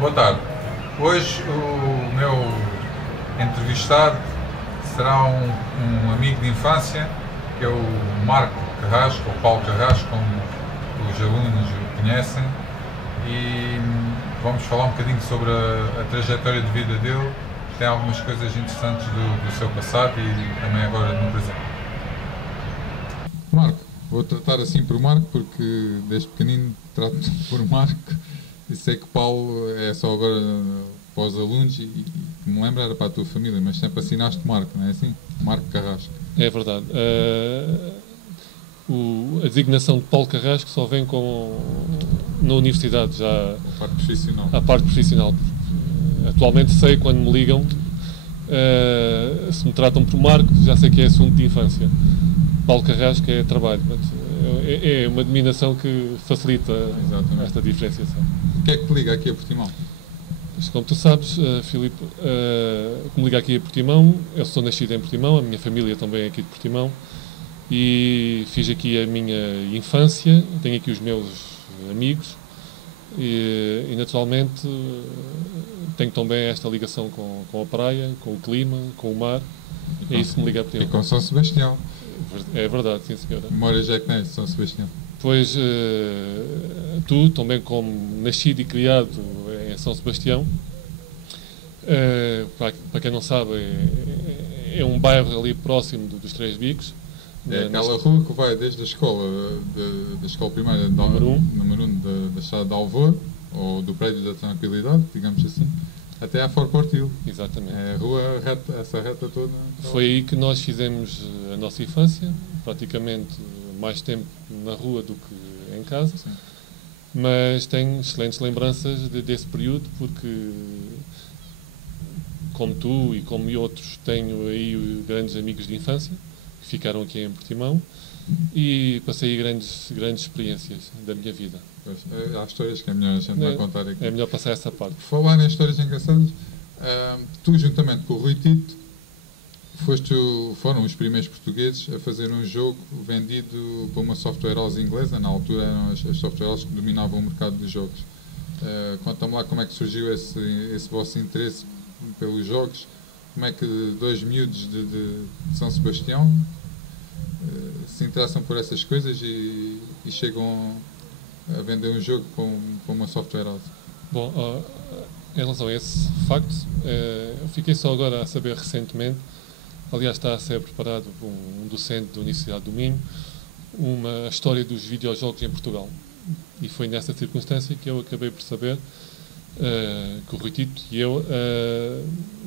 Boa tarde. Hoje o meu entrevistado será um amigo de infância, que é o Marco Carrasco, ou Paulo Carrasco, como os alunos o conhecem, e vamos falar um bocadinho sobre a trajetória de vida dele. Tem algumas coisas interessantes do seu passado e também agora no presente. Marco, vou tratar assim por Marco, porque desde pequenino trato-te por Marco. E sei que Paulo é só agora para os alunos e que me lembro era para a tua família, mas sempre assinaste Marco, não é assim? Marco Carrasco. É verdade. A designação de Paulo Carrasco só vem na universidade, já A parte profissional. a parte profissional. Atualmente sei, quando me ligam, se me tratam por Marco, já sei que é assunto de infância. Paulo Carrasco é trabalho. É uma denominação que facilita esta diferenciação. O que é que te liga aqui a Portimão? Mas, como tu sabes, Filipe, o que me liga aqui a Portimão, eu sou nascido em Portimão, a minha família também é aqui de Portimão, e fiz aqui a minha infância, tenho aqui os meus amigos, e naturalmente tenho também esta ligação com a praia, com o clima, com o mar, é isso que me liga a Portimão. E com São Sebastião. É verdade, sim senhora. Memória já que São Sebastião. Pois, tu, também como nascido e criado em São Sebastião, para quem não sabe, é um bairro ali próximo dos Três Bicos. É aquela rua que vai desde a escola, da escola primária número 1 da Estrada de Alvor, ou do Prédio da Tranquilidade, digamos assim, até à Fort Portil. Exatamente. É a rua reta, essa reta toda. Foi aí que nós fizemos a nossa infância, praticamente mais tempo na rua do que em casa. Sim. Mas tenho excelentes lembranças desse período, porque como tu e como outros tenho aí grandes amigos de infância que ficaram aqui em Portimão e passei grandes experiências da minha vida. Pois, há histórias que é melhor a gente não contar aqui. É melhor passar essa parte. Por falar em histórias engraçadas, tu juntamente com o Rui Tito foram os primeiros portugueses a fazer um jogo vendido por uma software house inglesa. Na altura eram as software houses que dominavam o mercado dos jogos. Conta-me lá como é que surgiu esse vosso interesse pelos jogos, como é que dois miúdos de São Sebastião se interessam por essas coisas e chegam a vender um jogo para uma software house. Bom, em relação a esse facto, eu fiquei só agora a saber recentemente. Aliás, está a ser preparado por um docente da Universidade do Minho uma história dos videojogos em Portugal. E foi nessa circunstância que eu acabei por saber que o Rui Tito e eu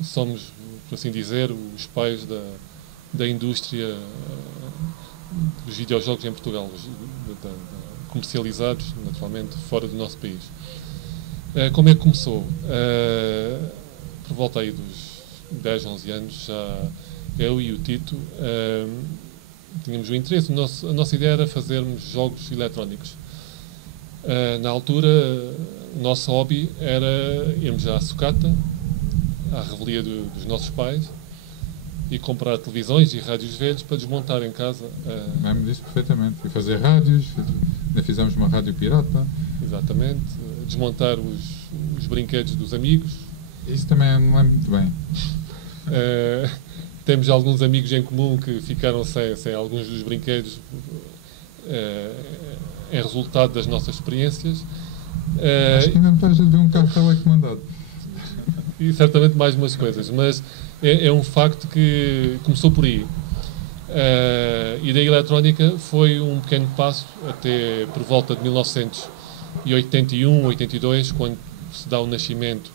somos, por assim dizer, os pais da indústria dos videojogos em Portugal, comercializados, naturalmente, fora do nosso país. Como é que começou? Por volta aí dos 10, 11 anos, já eu e o Tito tínhamos o interesse. A nossa ideia era fazermos jogos eletrónicos. Na altura, o nosso hobby era irmos à sucata, à revelia dos nossos pais, e comprar televisões e rádios velhos para desmontar em casa. Lembro disso perfeitamente. E fazer rádios, ainda fizemos uma rádio pirata. Exatamente. Desmontar os brinquedos dos amigos. Isso também me lembro muito bem. Temos alguns amigos em comum que ficaram sem alguns dos brinquedos em resultado das nossas experiências. Acho que ainda me estás a ver um carro telecomandado. E certamente mais umas coisas, mas é um facto que começou por aí. E da eletrónica foi um pequeno passo até por volta de 1981, 82, quando se dá o nascimento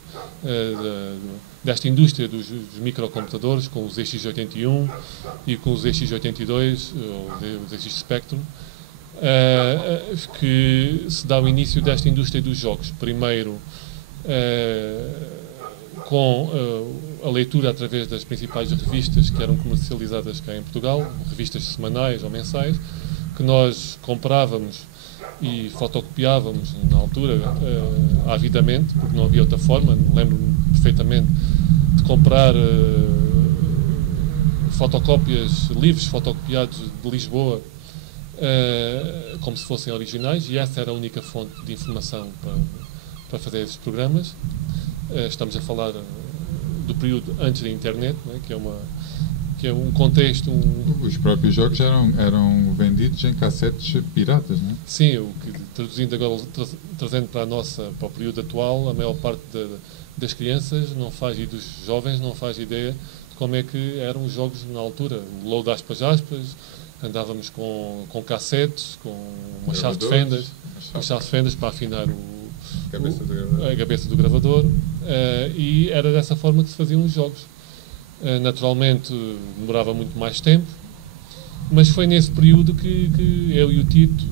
desta indústria dos microcomputadores, com os ZX81 e com os ZX82, os ZX Spectrum, que se dá o início desta indústria dos jogos. Primeiro com a leitura através das principais revistas que eram comercializadas cá em Portugal, revistas semanais ou mensais, que nós comprávamos e fotocopiávamos na altura avidamente, porque não havia outra forma. Lembro-me perfeitamente de comprar livros fotocopiados de Lisboa como se fossem originais, e essa era a única fonte de informação para fazer esses programas. Estamos a falar do período antes da internet, não é? Que é um contexto... Os próprios jogos eram vendidos em cassetes piratas, não é? Sim, o que, traduzindo agora, trazendo para o período atual, a maior parte das crianças não faz, e dos jovens não faz ideia de como é que eram os jogos na altura. O load aspas, andávamos com cassetes, com uma chave de fendas para afinar a cabeça do gravador, e era dessa forma que se faziam os jogos. Naturalmente demorava muito mais tempo, mas foi nesse período que eu e o Tito,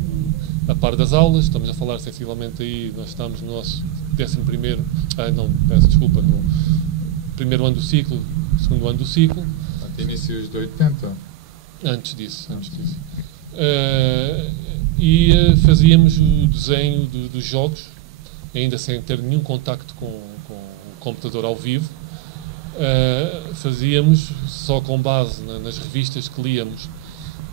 a par das aulas, estamos a falar sensivelmente aí, nós estamos no nosso 11º, no primeiro ano do ciclo, segundo ano do ciclo. Inícios de 80? Antes disso. E fazíamos o desenho dos jogos, ainda sem ter nenhum contacto com o computador ao vivo. Fazíamos só com base nas revistas que líamos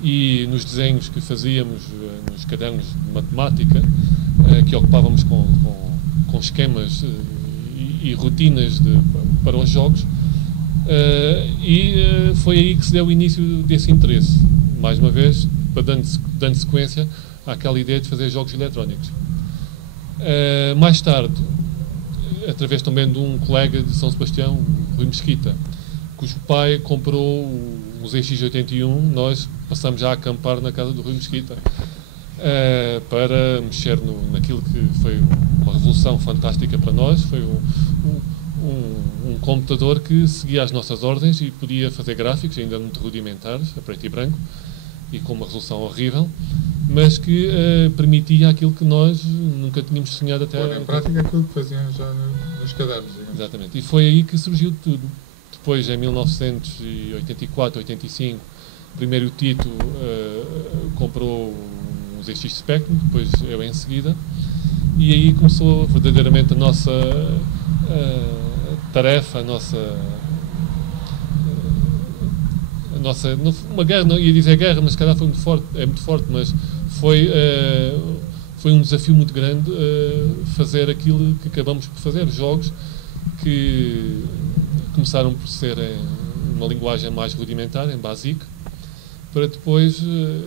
e nos desenhos que fazíamos nos cadernos de matemática, que ocupávamos com esquemas e rotinas para os jogos, e foi aí que se deu o início desse interesse, mais uma vez dando sequência àquela ideia de fazer jogos eletrónicos. Mais tarde, através também de um colega de São Sebastião, Rui Mesquita, cujo pai comprou um ZX81, nós passamos já a acampar na casa do Rui Mesquita para mexer naquilo que foi uma revolução fantástica para nós. Foi um computador que seguia as nossas ordens e podia fazer gráficos, ainda muito rudimentares, a preto e branco, e com uma resolução horrível, mas que permitia aquilo que nós nunca tínhamos sonhado até... Em prática, aquilo que faziam já nos cadernos, digamos. Exatamente. E foi aí que surgiu tudo. Depois, em 1984, 85, primeiro o Tito comprou um ZX Spectrum, depois eu em seguida, e aí começou verdadeiramente a nossa tarefa, uma guerra, não ia dizer guerra, mas se calhar foi muito forte, mas foi um desafio muito grande fazer aquilo que acabamos por fazer, jogos que começaram por ser uma linguagem mais rudimentar, em BASIC, para depois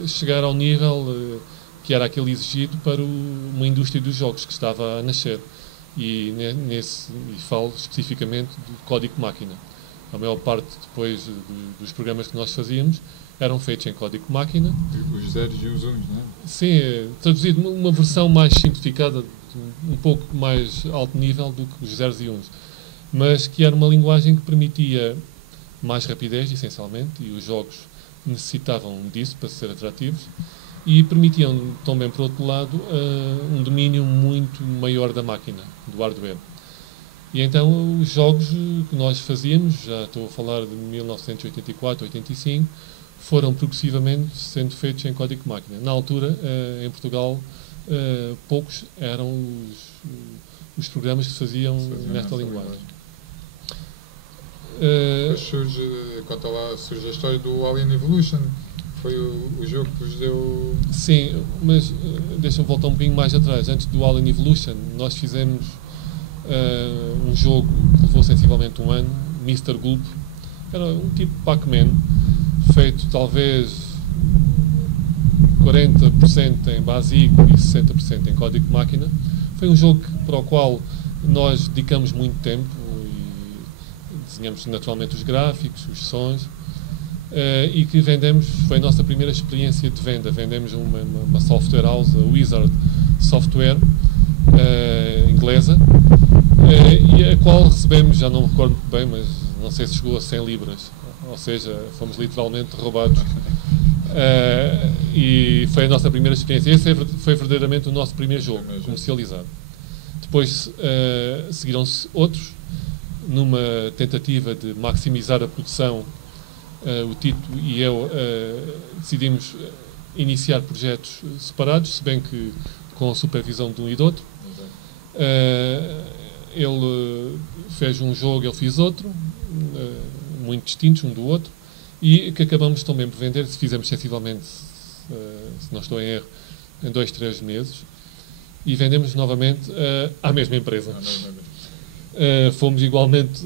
chegar ao nível que era aquele exigido para uma indústria dos jogos que estava a nascer, e falo especificamente do código-máquina. A maior parte depois dos programas que nós fazíamos eram feitos em código-máquina. Os zeros e os uns, não é? Sim, traduzido uma versão mais simplificada, um pouco mais alto nível do que os zeros e uns, mas que era uma linguagem que permitia mais rapidez, essencialmente, e os jogos necessitavam disso para ser atrativos, e permitiam também, por outro lado, um domínio muito maior da máquina, do hardware. E então os jogos que nós fazíamos, já estou a falar de 1984, 85, foram progressivamente sendo feitos em código-máquina. Na altura, em Portugal, poucos eram os programas que se faziam nesta linguagem. Depois surge a história do Alien Evolution. Foi o jogo que vos deu... Sim, mas deixa-me voltar um bocadinho mais atrás. Antes do Alien Evolution, nós fizemos um jogo que levou sensivelmente um ano, Mr. Gulp. Era um tipo Pac-Man, feito talvez 40% em BASIC e 60% em código-máquina. Foi um jogo para o qual nós dedicamos muito tempo e desenhamos naturalmente os gráficos, os sons, e que vendemos, foi a nossa primeira experiência de venda. Vendemos uma software house, a Wizard Software, inglesa, e a qual recebemos, já não me recordo muito bem, mas não sei se chegou a 100 libras, ou seja, fomos literalmente roubados. E foi a nossa primeira experiência. Esse foi verdadeiramente o nosso primeiro jogo comercializado. Depois seguiram-se outros, numa tentativa de maximizar a produção. O Tito e eu decidimos iniciar projetos separados, se bem que com a supervisão de um e do outro. Ele fez um jogo, eu fiz outro, muito distintos um do outro, e que acabamos também por vender, se fizemos sensivelmente, se não estou em erro, em 2, 3 meses, e vendemos novamente à mesma empresa. Fomos igualmente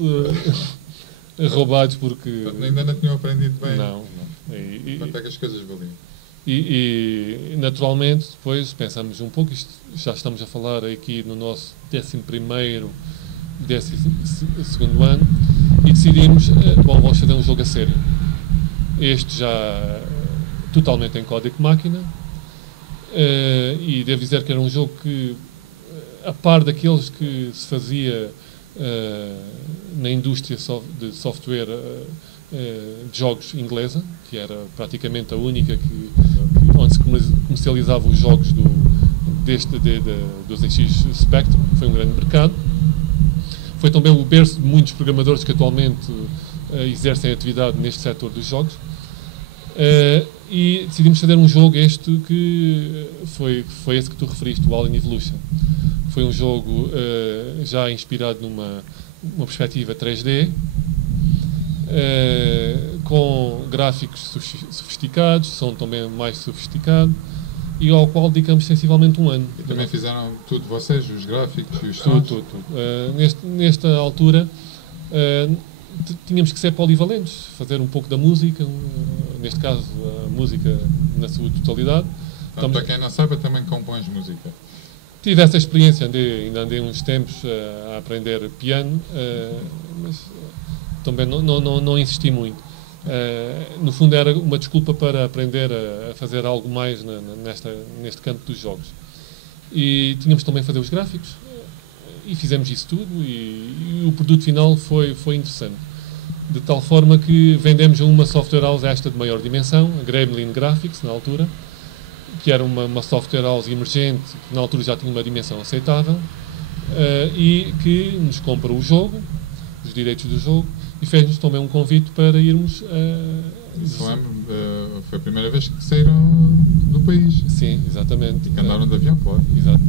roubados porque... Ainda não tinham aprendido bem. Não. Quanto é que as coisas valiam. E naturalmente depois pensamos um pouco, isto, já estamos a falar aqui no nosso 11º, 12º ano, e decidimos, vamos fazer um jogo a sério. Este já totalmente em código máquina, e devo dizer que era um jogo que, a par daqueles que se fazia na indústria de software de jogos inglesa, que era praticamente a única onde se comercializava os jogos do ZX Spectrum, foi um grande mercado. Foi também o berço de muitos programadores que atualmente exercem atividade neste setor dos jogos. E decidimos fazer um jogo que foi esse que tu referiste, o Alien Evolution. Foi um jogo já inspirado numa perspectiva 3D, com gráficos sofisticados, som também mais sofisticado, e ao qual dedicamos sensivelmente um ano. E também fizeram tudo vocês, os gráficos e os sons? Tudo. Nesta altura tínhamos que ser polivalentes, fazer um pouco da música, neste caso a música na sua totalidade. Então, para quem não sabe, também compões música. Tive essa experiência, ainda andei uns tempos a aprender piano, mas também não insisti muito. No fundo era uma desculpa para aprender a fazer algo mais neste campo dos jogos. E tínhamos também que fazer os gráficos, e fizemos isso tudo, e o produto final foi interessante. De tal forma que vendemos a uma software house esta de maior dimensão, a Gremlin Graphics, na altura, que era uma software house emergente, que na altura já tinha uma dimensão aceitável, e que nos compra o jogo, os direitos do jogo, e fez-nos também um convite para irmos... foi a primeira vez que saíram do país. Sim, exatamente. E que andaram de avião, claro. Exato.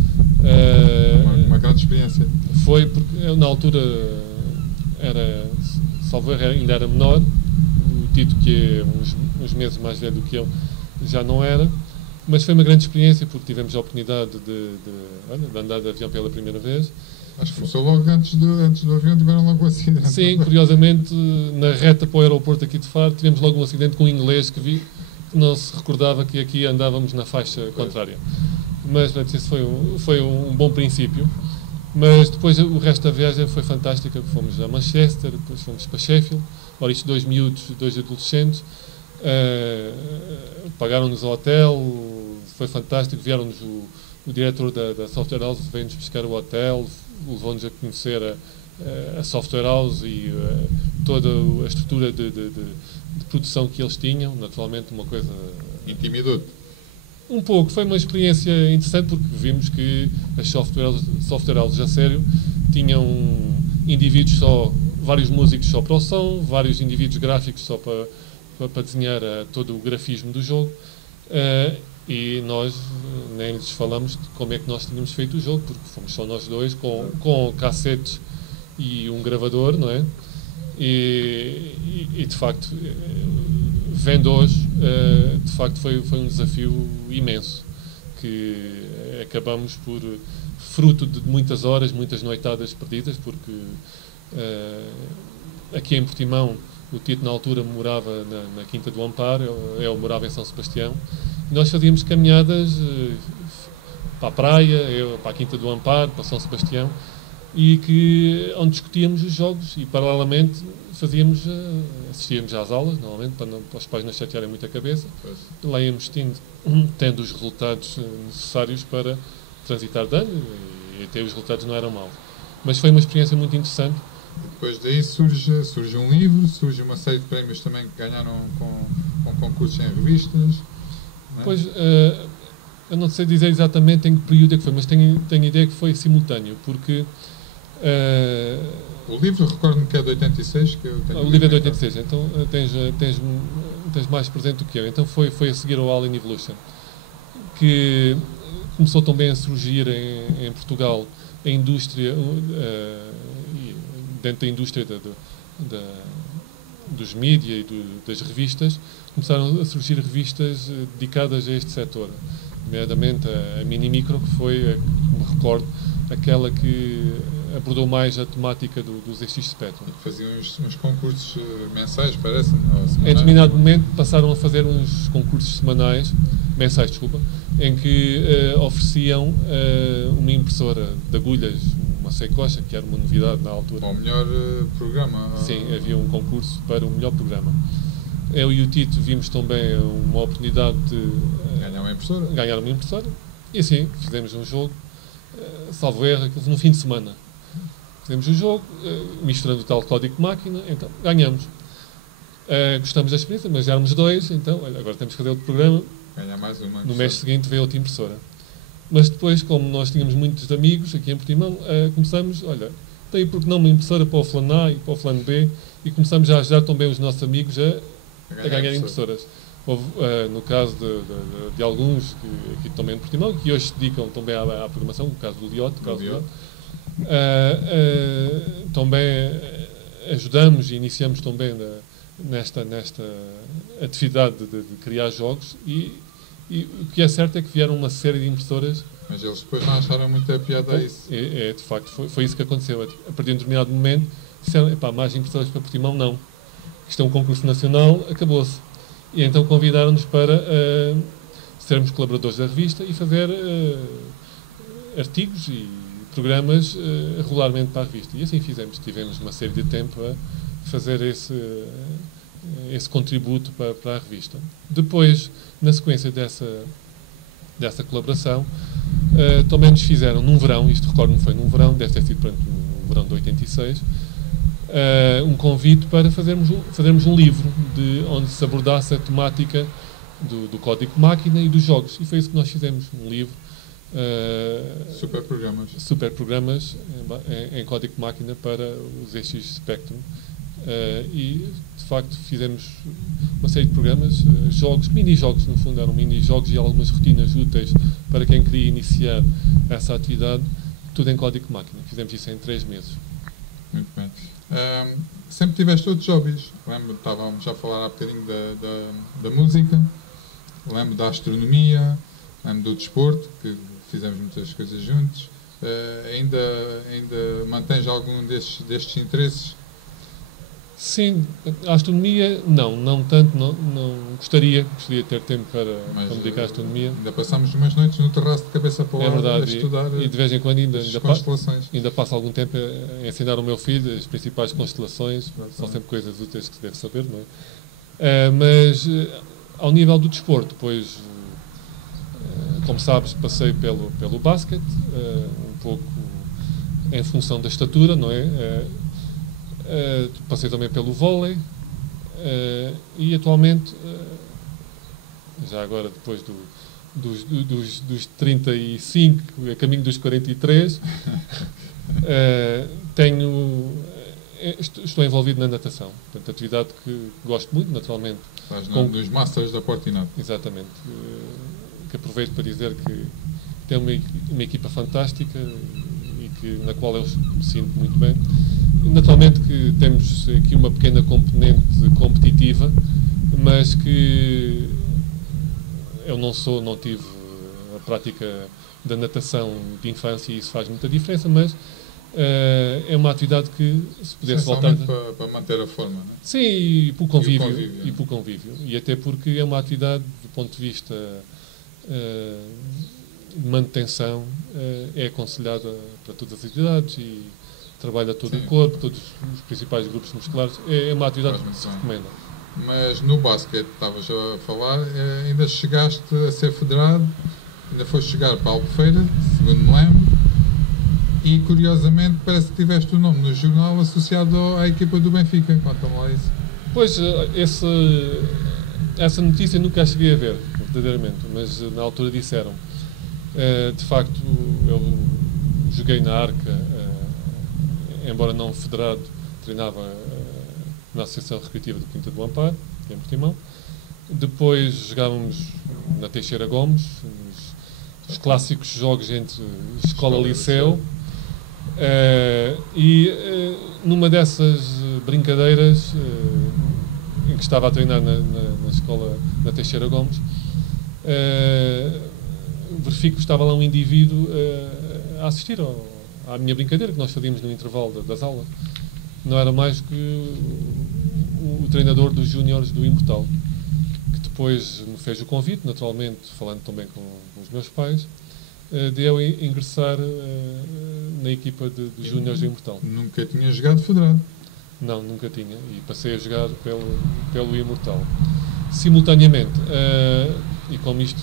Uma grande experiência. Foi porque eu, na altura, ainda era menor. O Tito, que é uns meses mais velho do que eu, já não era. Mas foi uma grande experiência porque tivemos a oportunidade de andar de avião pela primeira vez. Acho que começou logo antes do avião, tiveram logo um acidente. Sim, curiosamente, na reta para o aeroporto aqui de Faro, tivemos logo um acidente com um inglês que não se recordava que aqui andávamos na faixa contrária. Mas, portanto, isso foi um bom princípio. Mas depois o resto da viagem foi fantástica. Fomos a Manchester, depois fomos para Sheffield. Ora, isto 2 miúdos, 2 adolescentes. Pagaram-nos o hotel, foi fantástico. Vieram-nos o diretor da Software House, veio-nos buscar o hotel, levou-nos a conhecer a Software House e toda a estrutura de produção que eles tinham. Naturalmente, uma coisa... Intimidou-te? Um pouco. Foi uma experiência interessante porque vimos que as Software Houses a sério tinham indivíduos vários músicos só para o som, vários indivíduos gráficos só para desenhar todo o grafismo do jogo, e nós nem lhes falamos de como é que nós tínhamos feito o jogo, porque fomos só nós dois com cassetes e um gravador, não é? E de facto, vendo hoje, de facto foi um desafio imenso, que acabamos por, fruto de muitas horas, muitas noitadas perdidas, porque aqui em Portimão o Tito na altura morava na Quinta do Amparo, eu morava em São Sebastião, e nós fazíamos caminhadas para a praia, eu para a Quinta do Amparo, para São Sebastião, e onde discutíamos os jogos e paralelamente assistíamos às aulas, normalmente, para os pais não chatearem muito a cabeça. Lá íamos tendo os resultados necessários para transitar de ano, e até os resultados não eram maus. Mas foi uma experiência muito interessante. Depois daí surge um livro, surge uma série de prémios também que ganharam com concursos em revistas. Não é? Pois, eu não sei dizer exatamente em que período é que foi, mas tenho ideia que foi simultâneo, porque... O livro, recordo-me que é de 86, que eu tenho... O livro é de 86, então tens mais presente do que eu. Então foi a seguir ao Alien Evolution, que começou também a surgir em Portugal a indústria, dentro da indústria dos mídia e das revistas, começaram a surgir revistas dedicadas a este setor, nomeadamente a Mini Micro, que foi, me recordo, aquela que abordou mais a temática do ZX Spectrum. Faziam uns concursos mensais, parece? Em determinado momento passaram a fazer uns concursos mensais, desculpa, em que ofereciam uma impressora de agulhas, uma Seikocha, que era uma novidade na altura. Ou o melhor programa. Sim, havia um concurso para o melhor programa. Eu e o Tito vimos também uma oportunidade de ganhar uma impressora. E assim, fizemos um jogo, salvo erro, no fim de semana. Fizemos o jogo, misturando o tal código de máquina, então ganhamos. Gostamos da experiência, mas já éramos dois, então olha, agora temos que fazer outro programa. Ganhar mais uma. No mês seguinte veio outra impressora. Mas depois, como nós tínhamos muitos amigos aqui em Portimão, começamos, olha, tem por que não uma impressora para o plano A e para o plano B, e começamos a ajudar também os nossos amigos a ganhar impressoras. Houve, no caso de alguns aqui também em Portimão, que hoje se dedicam também à programação, no caso do Liotte, também ajudamos e iniciamos também nesta atividade de criar jogos, e o que é certo é que vieram uma série de impressoras. Mas eles depois não acharam muita piada a isso. De facto, foi isso que aconteceu. A partir de um determinado momento disseram, mais impressoras para Portimão não. Isto é um concurso nacional, acabou-se. E então convidaram-nos para sermos colaboradores da revista e fazer artigos e programas regularmente para a revista. E assim fizemos. Tivemos uma série de tempo a fazer esse contributo para a revista. Depois, na sequência dessa colaboração, também nos fizeram num verão, isto recordo-me foi num verão, deve ter sido no verão de 86, um convite para fazermos um livro onde se abordasse a temática do código máquina e dos jogos. E foi isso que nós fizemos, um livro. Super programas em código máquina para o ZX Spectrum. E, de facto, fizemos uma série de programas, mini-jogos, no fundo, eram mini-jogos e algumas rotinas úteis para quem queria iniciar essa atividade, tudo em código máquina. Fizemos isso em 3 meses. Muito bem. Sempre tiveste outros hobbies. Estávamos já a falar há bocadinho da música, lembro da astronomia, lembro do desporto, que fizemos muitas coisas juntos. Ainda mantens algum destes interesses? Sim, a astronomia não tanto, não gostaria de ter tempo para me dedicar à astronomia. Ainda passamos umas noites no terraço de cabeça para o ar a estudar e de vez em quando ainda passo algum tempo a ensinar ao meu filho as principais constelações. São sempre coisas úteis que se deve saber, não é? Mas ao nível do desporto, pois, como sabes, passei pelo basquete, um pouco em função da estatura, não é? Passei também pelo vôlei, e atualmente, já agora depois dos 35, a caminho dos 43, estou envolvido na natação. Portanto, atividade que gosto muito, naturalmente. Estás nos Masters da Portinado. Exatamente. Que aproveito para dizer que tem uma equipa fantástica e na qual eu me sinto muito bem. Naturalmente que temos aqui uma pequena componente competitiva, mas que eu não tive a prática da natação de infância e isso faz muita diferença, mas é uma atividade que, se pudesse voltar... para manter a forma, não é? Sim, e pelo convívio. E pelo convívio. E até porque é uma atividade, do ponto de vista de manutenção, é aconselhada para todas as idades e trabalha todo o corpo, todos os principais grupos musculares. É uma atividade que se recomenda. Mas no basquete, estavas a falar, ainda chegaste a ser federado, ainda foste chegar para a Albufeira, segundo me lembro, e curiosamente parece que tiveste o nome no jornal associado à equipa do Benfica. Conta-me lá isso. Pois, essa notícia nunca a cheguei a ver, verdadeiramente, mas na altura disseram. De facto, eu joguei na Arca, embora não federado, treinava na Associação Recreativa do Quinta do Amparo, em Portimão. Depois jogávamos na Teixeira Gomes, os clássicos jogos entre escola e liceu. E numa dessas brincadeiras em que estava a treinar na escola na Teixeira Gomes, verifico que estava lá um indivíduo a assistir à minha brincadeira que nós fazíamos no intervalo das aulas. Não era mais que o treinador dos júniores do Imortal, que depois me fez o convite, naturalmente, falando também com os meus pais, de eu ingressar na equipa dos júniores do Imortal. Nunca tinha jogado federado? Não, nunca tinha. E passei a jogar pelo Imortal. Simultaneamente, e como isto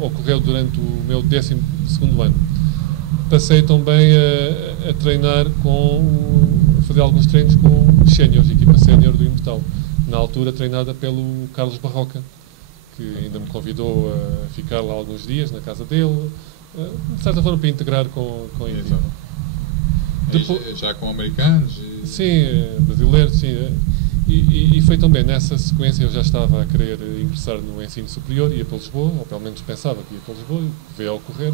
ocorreu durante o meu 12º ano, passei também a treinar a fazer alguns treinos com os séniores, a equipa sénior do Imortal, na altura treinada pelo Carlos Barroca, que ainda me convidou a ficar lá alguns dias na casa dele, de certa forma para integrar com a equipa. Depois, já com americanos? Sim, brasileiros, sim. E foi também nessa sequência, eu já estava a querer ingressar no ensino superior, ia para Lisboa, ou pelo menos pensava que ia para Lisboa, que veio a ocorrer.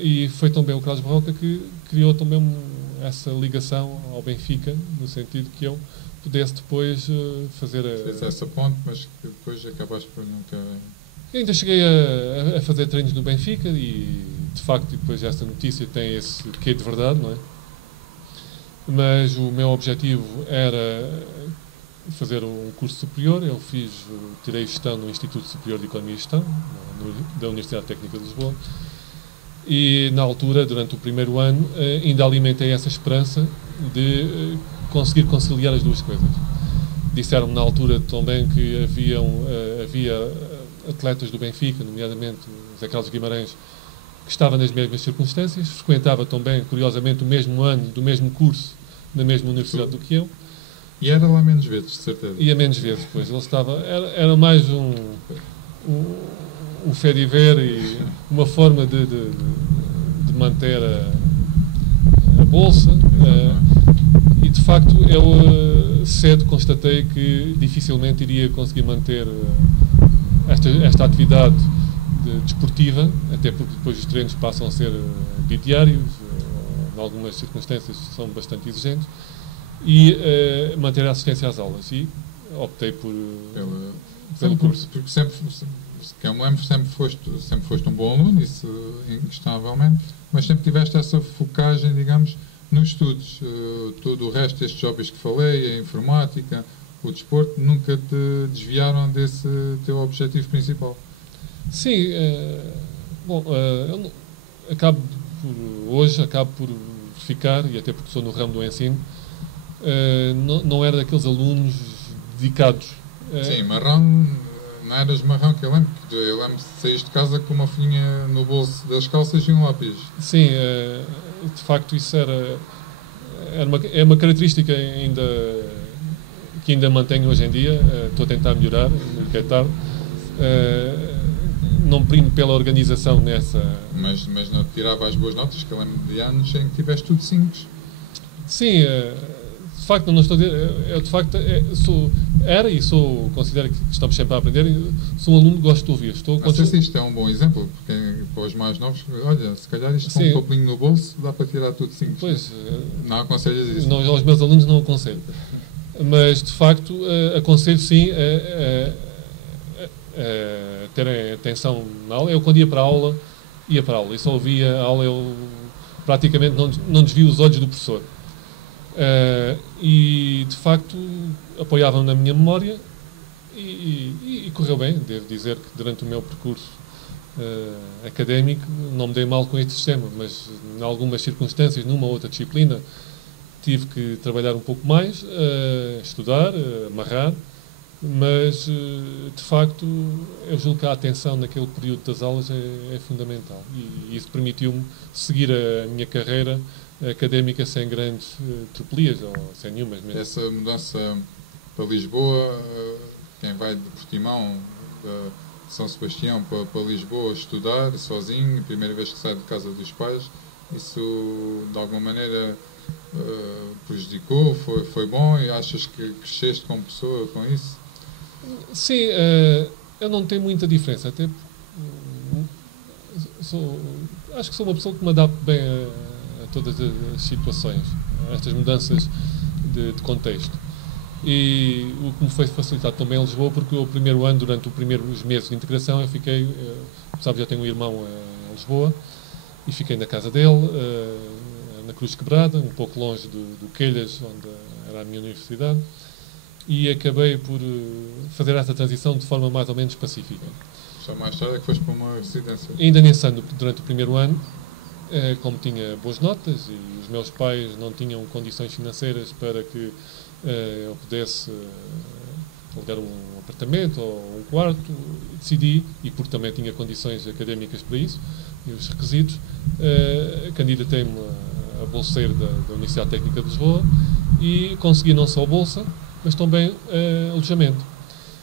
E foi também o Carlos Barroca que criou também essa ligação ao Benfica, no sentido que eu pudesse depois fazer Fez essa ponte, mas que depois acabaste por nunca... Eu ainda cheguei a fazer treinos no Benfica e, de facto, depois essa notícia tem esse quê de verdade, não é? Mas o meu objetivo era fazer um curso superior. Eu tirei gestão no Instituto Superior de Economia e Gestão, da Universidade Técnica de Lisboa, e na altura, durante o primeiro ano, ainda alimentei essa esperança de conseguir conciliar as duas coisas. Disseram-me na altura também que havia atletas do Benfica, nomeadamente o Zé Carlos Guimarães, que estava nas mesmas circunstâncias, frequentava também, curiosamente, o mesmo ano, do mesmo curso, na mesma universidade do que eu. E era lá menos vezes, de certeza. Ia menos vezes, pois. Ele estava... Era mais um fé de ver e uma forma de manter a bolsa. E, de facto, eu cedo constatei que dificilmente iria conseguir manter esta atividade desportiva, até porque depois os treinos passam a ser bidiários, em algumas circunstâncias são bastante exigentes, e manter a assistência às aulas. E optei pelo curso. Porque sempre, que eu me lembro, sempre foste um bom aluno, isso inquestionavelmente, mas sempre tiveste essa focagem, digamos, nos estudos. Tudo o resto destes hobbies que falei, a informática, o desporto, nunca te desviaram desse teu objetivo principal. Sim, eu hoje acabo por ficar, e até porque sou no ramo do ensino, não era daqueles alunos dedicados. Sim, marrão, não eras marrão, que eu lembro de sair de casa com uma folhinha no bolso das calças e um lápis. Sim, de facto isso é uma característica que ainda mantenho hoje em dia. Estou a tentar melhorar, nunca é tarde. Não primo pela organização nessa... Mas não te tirava as boas notas, que eu lembro de anos em que tiveste tudo 5. Sim, de facto, não estou a dizer... Eu, de facto, considero que estamos sempre a aprender. Sou um aluno que gosto de ouvir. Não sei se isto é um bom exemplo, porque para os mais novos, olha, se calhar isto com um papelinho no bolso dá para tirar tudo 5. Pois, não aconselhas isso? Não, aos meus alunos não aconselho. Mas, de facto, aconselho sim terem atenção na aula. Eu, quando ia para a aula, e só ouvia a aula, eu praticamente não desvio os olhos do professor. E, de facto, apoiavam na minha memória e correu bem. Devo dizer que durante o meu percurso académico não me dei mal com este sistema, mas em algumas circunstâncias, numa ou outra disciplina, tive que trabalhar um pouco mais, estudar, amarrar, mas, de facto, eu julgo que a atenção naquele período das aulas é fundamental. E isso permitiu-me seguir a minha carreira académica sem grandes tropelias, ou sem nenhumas mesmo. Essa mudança para Lisboa, quem vai de Portimão, de São Sebastião para Lisboa estudar sozinho, primeira vez que sai de casa dos pais, isso de alguma maneira prejudicou? Foi bom? E achas que cresceste como pessoa com isso? Sim, eu não tenho muita diferença, até acho que sou uma pessoa que me adapta bem a todas as situações, a estas mudanças de contexto. E o que me foi facilitado também em Lisboa, porque o primeiro ano, durante os primeiros meses de integração, eu fiquei, sabes, eu tenho um irmão em Lisboa, e fiquei na casa dele, na Cruz Quebrada, um pouco longe do Quelhas, onde era a minha universidade, e acabei por fazer essa transição de forma mais ou menos pacífica. Só mais tarde é que foste para uma residência? Ainda nesse ano, durante o primeiro ano, como tinha boas notas e os meus pais não tinham condições financeiras para que eu pudesse alugar um apartamento ou um quarto, decidi, e porque também tinha condições académicas para isso, e os requisitos, candidatei-me a bolseiro da Universidade Técnica de Lisboa e consegui não só a bolsa, mas também alojamento.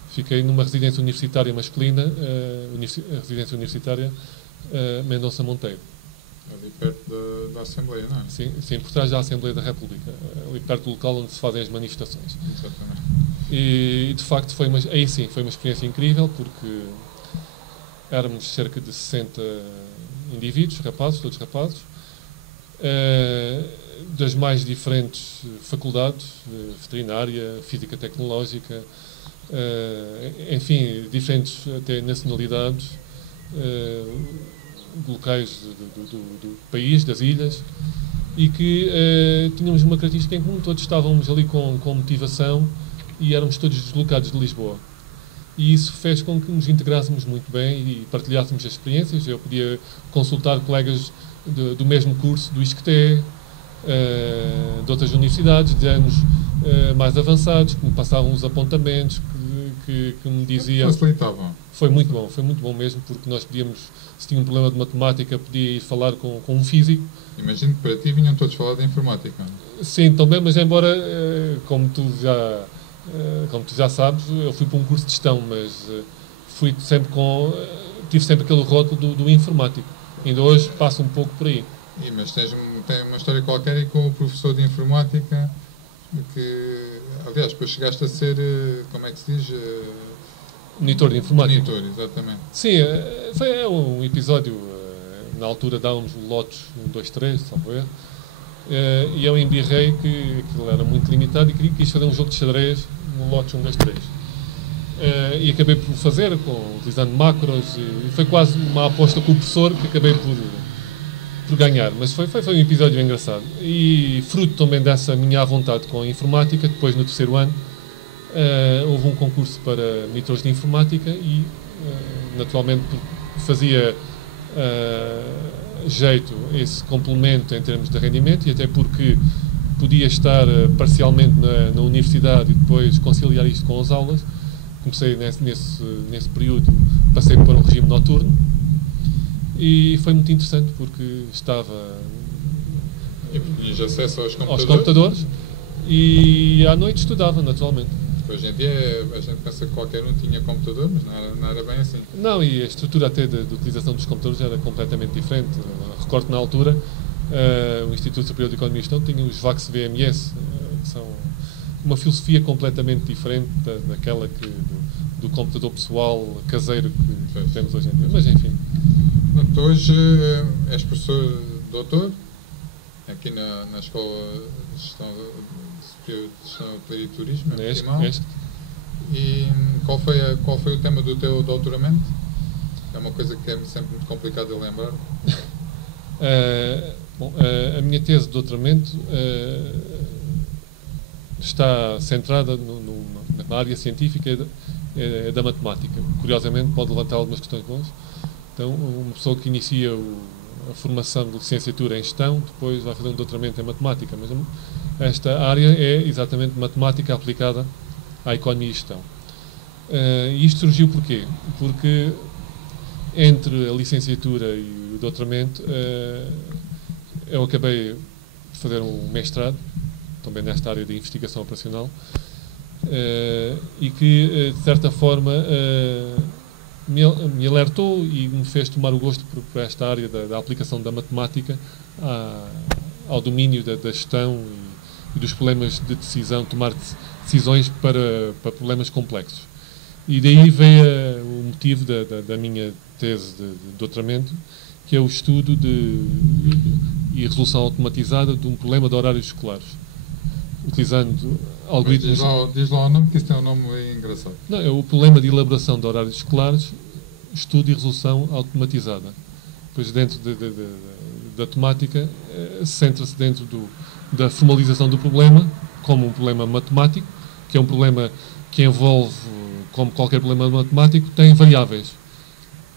Fiquei numa residência universitária masculina, a residência universitária Mendonça Monteiro. Ali perto da Assembleia, não é? Sim, sim, por trás da Assembleia da República, ali perto do local onde se fazem as manifestações. Exatamente. E de facto aí sim, foi uma experiência incrível, porque éramos cerca de 60 indivíduos, rapazes, todos rapazes, das mais diferentes faculdades, veterinária, física tecnológica, enfim, diferentes até nacionalidades, locais do país, das ilhas, e que tínhamos uma característica em comum, todos estávamos ali com motivação e éramos todos deslocados de Lisboa. E isso fez com que nos integrássemos muito bem e partilhássemos as experiências. Eu podia consultar colegas do mesmo curso, do ISCTE, de outras universidades, de anos mais avançados, que me passavam os apontamentos, que me diziam... Facilitavam. Foi muito bom mesmo, porque nós podíamos, se tinha um problema de matemática, podia ir falar com um físico. Imagino que para ti vinham todos falar de informática. Sim, também, mas embora, como tu já sabes, eu fui para um curso de gestão, mas tive sempre aquele rótulo do informático. Ainda hoje passo um pouco por aí. Mas tem uma história qualquer aí com o professor de informática que, aliás, depois chegaste a ser, como é que se diz? Monitor de informática. Monitor, exatamente. Sim, foi um episódio, na altura dávamos lotes 1, 2, 3, salvo erro, e eu embirrei que aquilo era muito limitado e quis fazer um jogo de xadrez no lotes 1, 2, 3. E acabei por fazer, utilizando macros, e foi quase uma aposta com o professor que acabei por ganhar, mas foi um episódio engraçado. E fruto também dessa minha vontade com a informática, depois no terceiro ano, houve um concurso para monitores de informática e, naturalmente, fazia jeito esse complemento em termos de rendimento e até porque podia estar parcialmente na universidade e depois conciliar isto com as aulas. Comecei nesse período, passei para um regime noturno e foi muito interessante porque estava... E tinhas acesso aos computadores e à noite estudava, naturalmente. Hoje em dia a gente pensa que qualquer um tinha computador, mas não era bem assim. Não, e a estrutura até de utilização dos computadores era completamente diferente. Recordo na altura, o Instituto Superior de Economia e Gestão tinha os VAX VMS, que são uma filosofia completamente diferente daquela do computador pessoal caseiro que temos hoje em dia. Mas enfim. Hoje és professor doutor, aqui na Escola de Gestão de Turismo, E qual foi o tema do teu doutoramento? É uma coisa que é sempre muito complicado de lembrar. A minha tese de doutoramento está centrada na área científica da matemática. Curiosamente, pode levantar algumas questões boas. Então, uma pessoa que inicia a formação de licenciatura em gestão, depois vai fazer um doutoramento em matemática, mas esta área é exatamente matemática aplicada à economia e gestão. E isto surgiu porquê? Porque entre a licenciatura e o doutoramento eu acabei de fazer um mestrado, também nesta área de investigação operacional, e que, de certa forma, me alertou e me fez tomar o gosto por esta área da aplicação da matemática ao domínio da gestão e dos problemas de decisão, tomar decisões para problemas complexos. E daí veio o motivo da minha tese de doutoramento, que é o estudo e resolução automatizada de um problema de horários escolares, utilizando algoritmos... Diz lá o nome, que isso tem um nome engraçado. Não, é o problema de elaboração de horários escolares, estudo e resolução automatizada. Depois, dentro da temática centra-se dentro da formalização do problema como um problema matemático, que é um problema que envolve, como qualquer problema matemático, tem variáveis.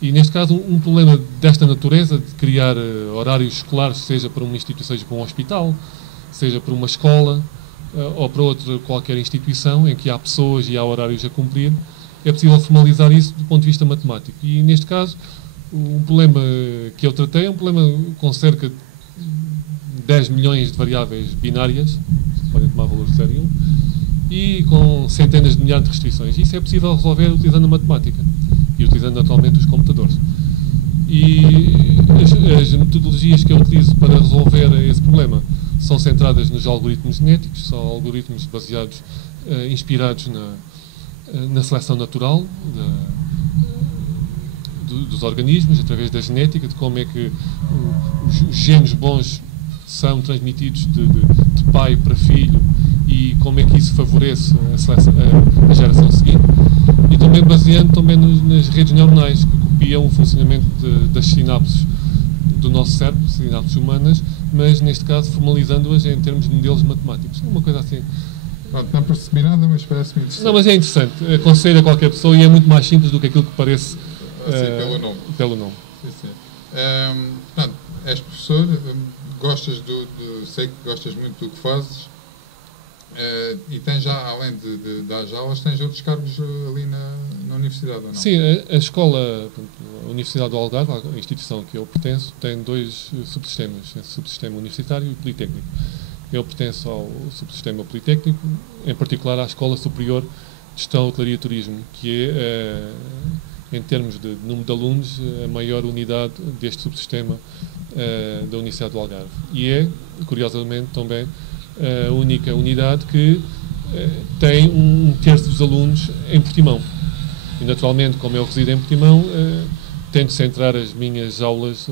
E, neste caso, um problema desta natureza, de criar horários escolares, seja para uma instituição, seja para um hospital, seja para uma escola, ou para outra qualquer instituição em que há pessoas e há horários a cumprir, é possível formalizar isso do ponto de vista matemático. E, neste caso, um problema que eu tratei é um problema com cerca de 10 milhões de variáveis binárias, podem tomar valores de 0 e 1, e com centenas de milhares de restrições. Isso é possível resolver utilizando a matemática e utilizando naturalmente os computadores. E as metodologias que eu utilizo para resolver esse problema são centradas nos algoritmos genéticos, são algoritmos baseados, inspirados na seleção natural dos organismos, através da genética, de como é que os genes bons são transmitidos de pai para filho e como é que isso favorece a geração seguinte, e também baseando também nas redes neuronais que copiam o funcionamento das sinapses do nosso cérebro, sinapses humanas, mas neste caso formalizando-as em termos de modelos matemáticos. É uma coisa assim. Não percebi nada, mas parece-me interessante. Não, mas é interessante. Aconselho a qualquer pessoa e é muito mais simples do que aquilo que parece pelo nome. Sim, sim. Portanto, és professor, gostas sei que gostas muito do que fazes, e tens já, além de dar aulas, tens outros cargos ali na universidade, ou não? Sim, a escola, a Universidade do Algarve, a instituição que eu pertenço, tem 2 subsistemas, o subsistema universitário e o politécnico. Eu pertenço ao subsistema politécnico, em particular à Escola Superior de Gestão, Hotelaria e Turismo, que é, em termos de número de alunos, a maior unidade deste subsistema da Universidade do Algarve. E é, curiosamente, também a única unidade que tem 1/3 dos alunos em Portimão. E, naturalmente, como eu resido em Portimão, tento centrar as minhas aulas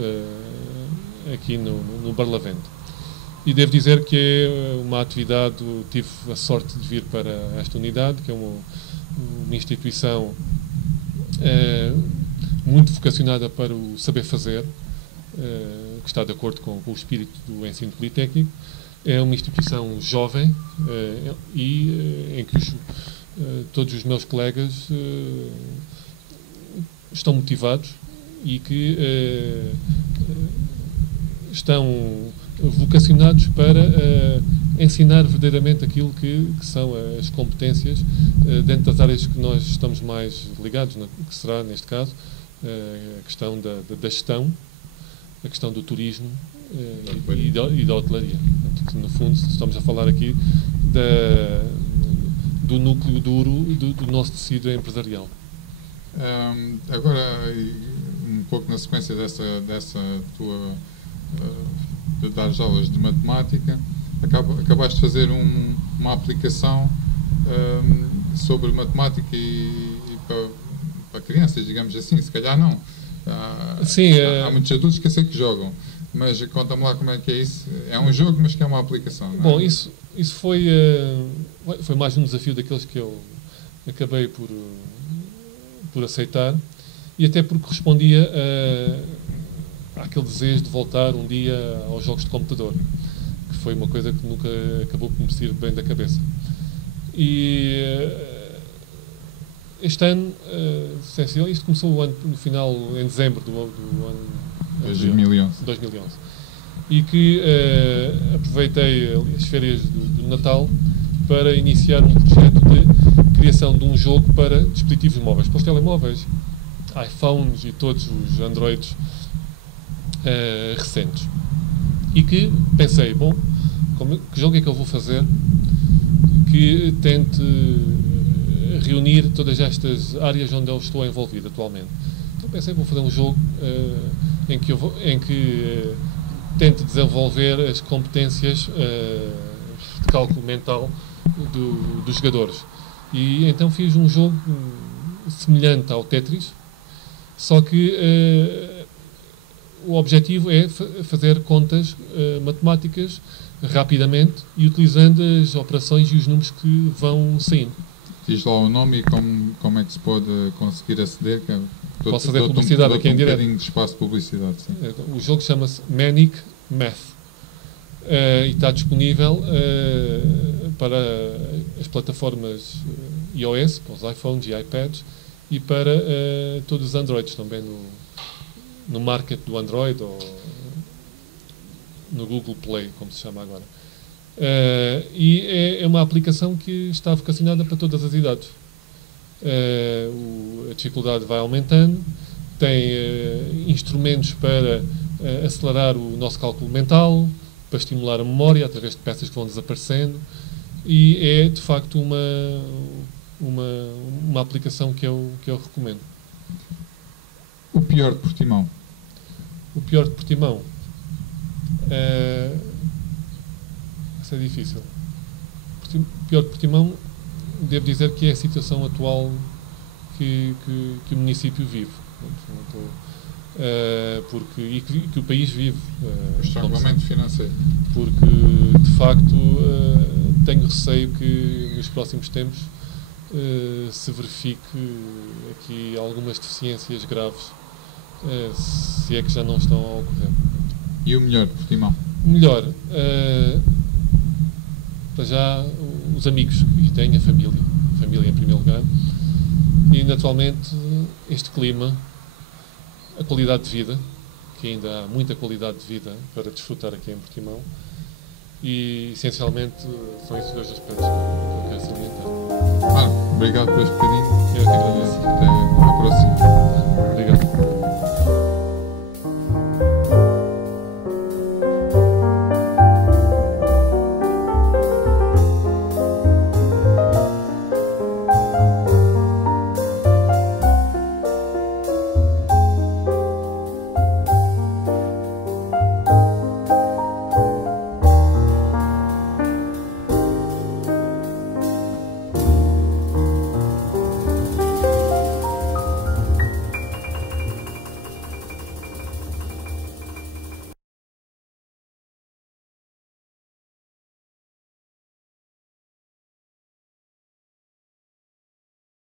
aqui no Barlavento. E devo dizer que é uma atividade, tive a sorte de vir para esta unidade, que é uma instituição muito vocacionada para o saber fazer, que está de acordo com o espírito do ensino politécnico. É uma instituição jovem e em que todos os meus colegas estão motivados e que estão vocacionados para ensinar verdadeiramente aquilo que são as competências dentro das áreas que nós estamos mais ligados, que será, neste caso, a questão da gestão, a questão do turismo e da hotelaria. Portanto, no fundo, estamos a falar aqui do núcleo duro do nosso tecido empresarial. Agora, um pouco na sequência dessa tua de dar aulas de matemática, acabaste de fazer uma aplicação sobre matemática e para crianças, digamos assim, se calhar não. Sim, há muitos adultos que eu sei que jogam, mas conta-me lá como é que é isso. É um jogo, mas que é uma aplicação, não é? Bom, isso foi mais um desafio daqueles que eu acabei por aceitar, e até porque respondia àquele desejo de voltar um dia aos jogos de computador, que foi uma coisa que nunca acabou por me sair bem da cabeça. E este ano, isto começou no final, em dezembro do ano 2011. E que aproveitei as férias do Natal para iniciar um projeto de criação de um jogo para dispositivos móveis, para os telemóveis, iPhones e todos os Androids recentes. E que pensei, bom, que jogo é que eu vou fazer que tente reunir todas estas áreas onde eu estou envolvido atualmente. Então pensei, vou fazer um jogo em que tente desenvolver as competências de cálculo mental dos jogadores. E então fiz um jogo semelhante ao Tetris, só que o objetivo é fazer contas matemáticas rapidamente e utilizando as operações e os números que vão saindo. Diz lá o nome e como é que se pode conseguir aceder. Posso fazer publicidade aqui em direto? Um bocadinho de espaço de publicidade, sim. O jogo chama-se Manic Math. E está disponível para as plataformas iOS, para os iPhones e iPads, e para todos os Androids também no market do Android ou no Google Play, como se chama agora. E é uma aplicação que está vocacionada para todas as idades. A dificuldade vai aumentando, tem instrumentos para acelerar o nosso cálculo mental, para estimular a memória através de peças que vão desaparecendo, e é de facto uma aplicação que eu recomendo. O pior de Portimão? O pior de Portimão? Isso é difícil. O pior de Portimão, devo dizer que é a situação atual que o município vive. E que o país vive. O estrangulamento financeiro. Porque, de facto, tenho receio que nos próximos tempos se verifique aqui algumas deficiências graves, se é que já não estão a ocorrer. E o melhor de Portimão? O melhor, para já, os amigos que tenho, a família em primeiro lugar, e naturalmente este clima, a qualidade de vida, que ainda há muita qualidade de vida para desfrutar aqui em Portimão, e essencialmente são esses dois aspectos que eu quero salientar. Obrigado por este bocadinho. Eu que agradeço.